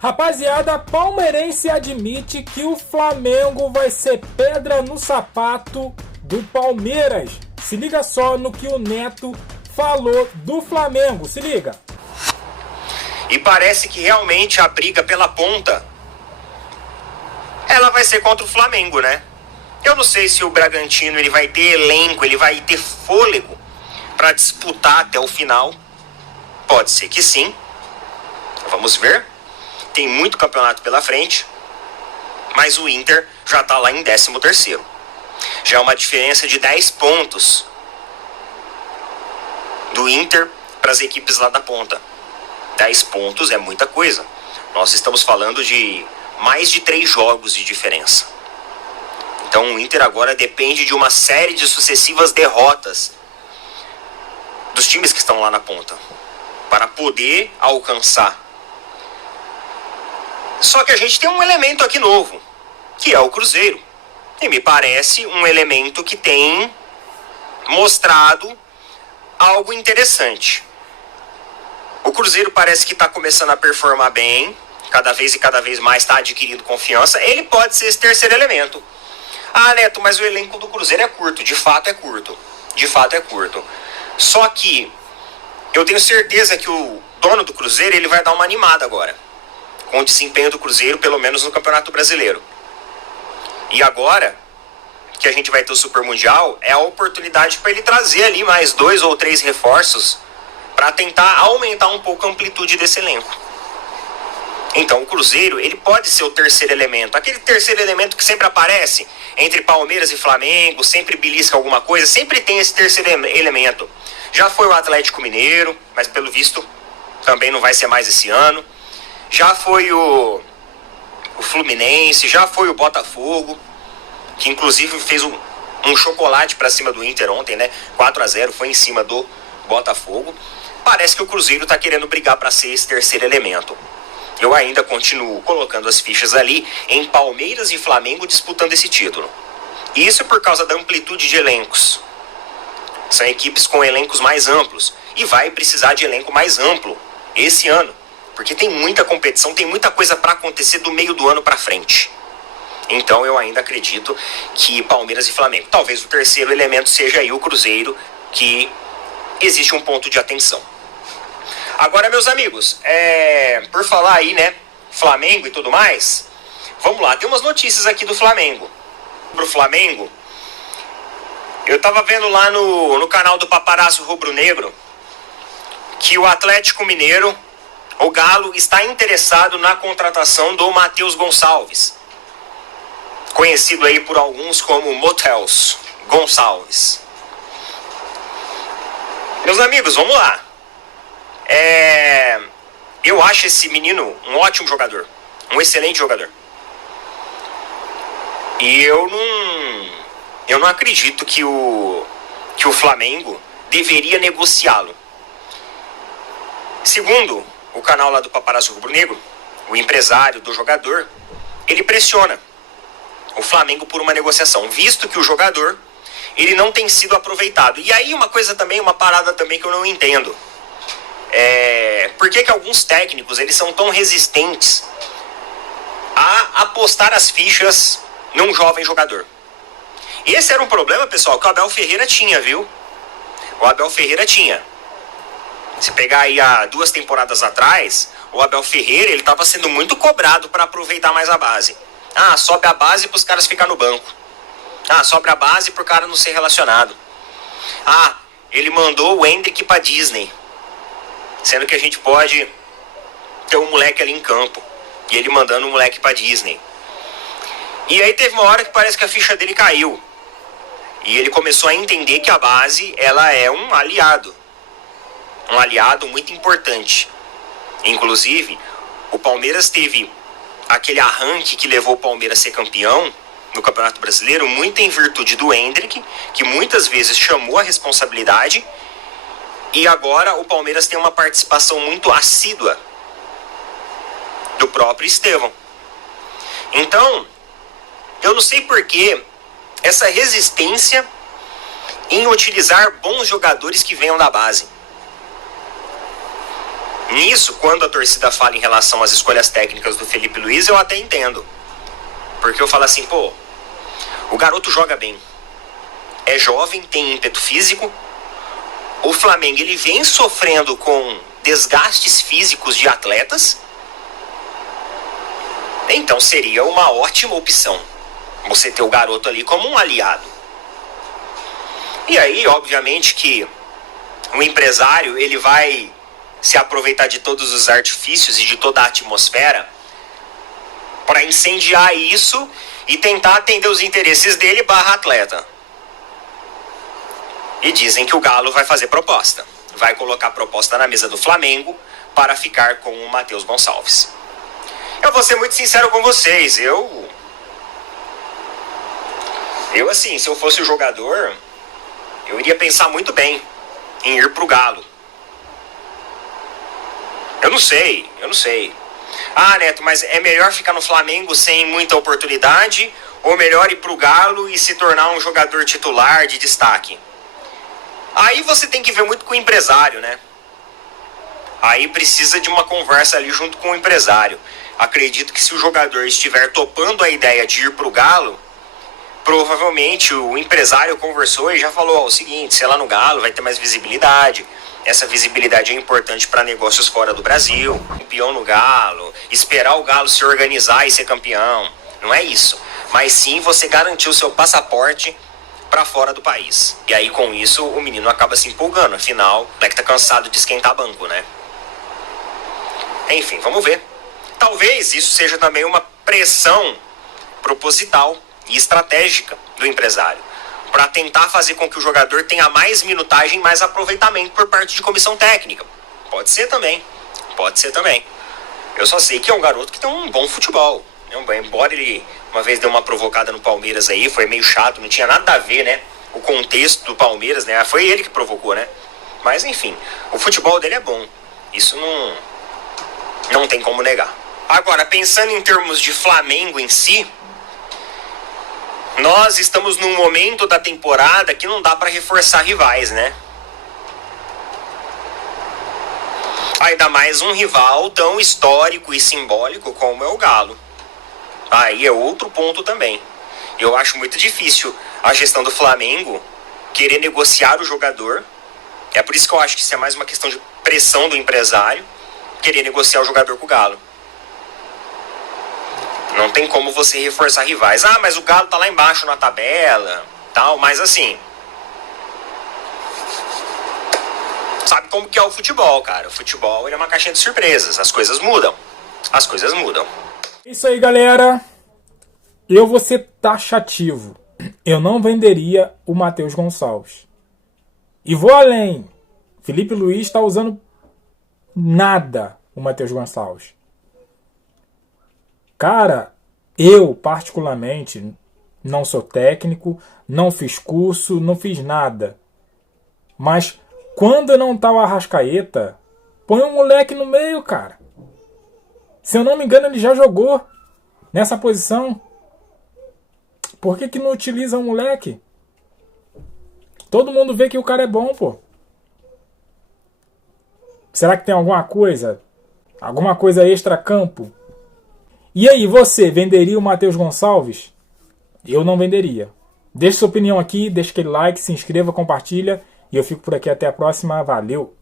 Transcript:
Rapaziada, palmeirense admite que o Flamengo vai ser pedra no sapato do Palmeiras. Se liga só no que o Neto falou do Flamengo, se liga. E parece que realmente a briga pela ponta, ela vai ser contra o Flamengo, né? Eu não sei se o Bragantino ele vai ter elenco, ele vai ter fôlego para disputar até o final. Pode ser que sim. Vamos ver. Tem muito campeonato pela frente, mas o Inter já está lá em 13º. Já é uma diferença de 10 pontos do Inter para as equipes lá da ponta. 10 pontos é muita coisa. Nós estamos falando de mais de 3 jogos de diferença. Então o Inter agora depende de uma série de sucessivas derrotas dos times que estão lá na ponta para poder alcançar. Só que a gente tem um elemento aqui novo, que é o Cruzeiro. E me parece um elemento que tem mostrado algo interessante. O Cruzeiro parece que está começando a performar bem, cada vez mais está adquirindo confiança. Ele pode ser esse terceiro elemento. Ah, Neto, mas o elenco do Cruzeiro é curto. De fato é curto. Só que eu tenho certeza que o dono do Cruzeiro ele vai dar uma animada agora com o desempenho do Cruzeiro, pelo menos no Campeonato Brasileiro. E agora que a gente vai ter o Super Mundial, é a oportunidade para ele trazer ali mais 2 ou 3 reforços para tentar aumentar um pouco a amplitude desse elenco. Então o Cruzeiro, ele pode ser o terceiro elemento, aquele terceiro elemento que sempre aparece entre Palmeiras e Flamengo, sempre belisca alguma coisa, sempre tem esse terceiro elemento. Já foi o Atlético Mineiro, mas pelo visto também não vai ser mais esse ano. Já foi o Fluminense, já foi o Botafogo, que inclusive fez um chocolate para cima do Inter ontem, né? 4-0 foi em cima do Botafogo. Parece que o Cruzeiro está querendo brigar para ser esse terceiro elemento. Eu ainda continuo colocando as fichas ali em Palmeiras e Flamengo disputando esse título. Isso por causa da amplitude de elencos. São equipes com elencos mais amplos e vai precisar de elenco mais amplo esse ano. Porque tem muita competição, tem muita coisa para acontecer do meio do ano para frente. Então eu ainda acredito que Palmeiras e Flamengo. Talvez o terceiro elemento seja aí o Cruzeiro, que existe um ponto de atenção. Agora, meus amigos, por falar aí, né, Flamengo e tudo mais, vamos lá, tem umas notícias aqui do Flamengo. Pro Flamengo, eu tava vendo lá no canal do Paparazzo Rubro Negro que o Atlético Mineiro, o Galo, está interessado na contratação do Matheus Gonçalves, conhecido aí por alguns como Motels Gonçalves. Meus amigos, vamos lá. Eu acho esse menino um ótimo jogador, um excelente jogador. E eu não acredito que o Flamengo deveria negociá-lo. Segundo o canal lá do Paparazzo Rubro Negro, o empresário do jogador, ele pressiona o Flamengo por uma negociação, visto que o jogador ele não tem sido aproveitado. E aí uma parada também que eu não entendo. Por que alguns técnicos eles são tão resistentes a apostar as fichas num jovem jogador? Esse era um problema, pessoal, que o Abel Ferreira tinha, viu? O Abel Ferreira tinha. Se pegar aí há 2 temporadas atrás, o Abel Ferreira ele estava sendo muito cobrado para aproveitar mais a base. Ah, sobe a base para os caras ficar no banco. Ah, sobe a base para o cara não ser relacionado. Ah, ele mandou o Hendrick para Disney, sendo que a gente pode ter um moleque ali em campo, e ele mandando um moleque para Disney. E aí teve uma hora que parece que a ficha dele caiu, e ele começou a entender que a base ela é um aliado muito importante. Inclusive, o Palmeiras teve aquele arranque que levou o Palmeiras a ser campeão no Campeonato Brasileiro, muito em virtude do Hendrick, que muitas vezes chamou a responsabilidade, e agora o Palmeiras tem uma participação muito assídua do próprio Estevão. Então, eu não sei por que essa resistência em utilizar bons jogadores que venham da base. Nisso, quando a torcida fala em relação às escolhas técnicas do Felipe Luiz, eu até entendo. Porque eu falo assim, pô, o garoto joga bem. É jovem, tem ímpeto físico. O Flamengo, ele vem sofrendo com desgastes físicos de atletas. Então seria uma ótima opção você ter o garoto ali como um aliado. E aí, obviamente que o empresário, ele vai se aproveitar de todos os artifícios e de toda a atmosfera para incendiar isso e tentar atender os interesses dele / atleta. E dizem que o Galo vai fazer proposta. Vai colocar proposta na mesa do Flamengo para ficar com o Matheus Gonçalves. Eu vou ser muito sincero com vocês. Eu assim, se eu fosse o jogador, eu iria pensar muito bem em ir pro Galo. Eu não sei. Ah, Neto, mas é melhor ficar no Flamengo sem muita oportunidade ou melhor ir pro Galo e se tornar um jogador titular de destaque? Aí você tem que ver muito com o empresário, né? Aí precisa de uma conversa ali junto com o empresário. Acredito que se o jogador estiver topando a ideia de ir pro Galo, provavelmente o empresário conversou e já falou, o seguinte, sei lá, no Galo vai ter mais visibilidade. Essa visibilidade é importante para negócios fora do Brasil. Campeão no Galo, esperar o Galo se organizar e ser campeão. Não é isso. Mas sim você garantir o seu passaporte para fora do país. E aí com isso o menino acaba se empolgando. Afinal, o moleque tá cansado de esquentar banco, né? Enfim, vamos ver. Talvez isso seja também uma pressão proposital e estratégica do empresário, para tentar fazer com que o jogador tenha mais minutagem, mais aproveitamento por parte de comissão técnica. Pode ser também. Eu só sei que é um garoto que tem um bom futebol. Embora ele uma vez deu uma provocada no Palmeiras aí, foi meio chato, não tinha nada a ver, né? O contexto do Palmeiras, né? Foi ele que provocou, né? Mas enfim, o futebol dele é bom. Isso não tem como negar. Agora, pensando em termos de Flamengo em si, nós estamos num momento da temporada que não dá para reforçar rivais, né? Ainda mais um rival tão histórico e simbólico como é o Galo. Aí é outro ponto também. Eu acho muito difícil a gestão do Flamengo querer negociar o jogador. É por isso que eu acho que isso é mais uma questão de pressão do empresário, querer negociar o jogador com o Galo. Não tem como você reforçar rivais. Ah, mas o Galo tá lá embaixo na tabela, tal, mas assim, sabe como que é o futebol, cara? O futebol, ele é uma caixinha de surpresas. As coisas mudam. Isso aí, galera. Eu vou ser taxativo. Eu não venderia o Matheus Gonçalves. E vou além. Felipe Luiz está usando nada o Matheus Gonçalves. Cara, eu particularmente não sou técnico, não fiz curso, não fiz nada. Mas quando não tá o Arrascaeta, põe um moleque no meio, cara. Se eu não me engano, ele já jogou nessa posição. Por que não utiliza um moleque? Todo mundo vê que o cara é bom, pô. Será que tem alguma coisa? Alguma coisa extra-campo? E aí, você venderia o Matheus Gonçalves? Eu não venderia. Deixe sua opinião aqui, deixe aquele like, se inscreva, compartilha. E eu fico por aqui até a próxima. Valeu!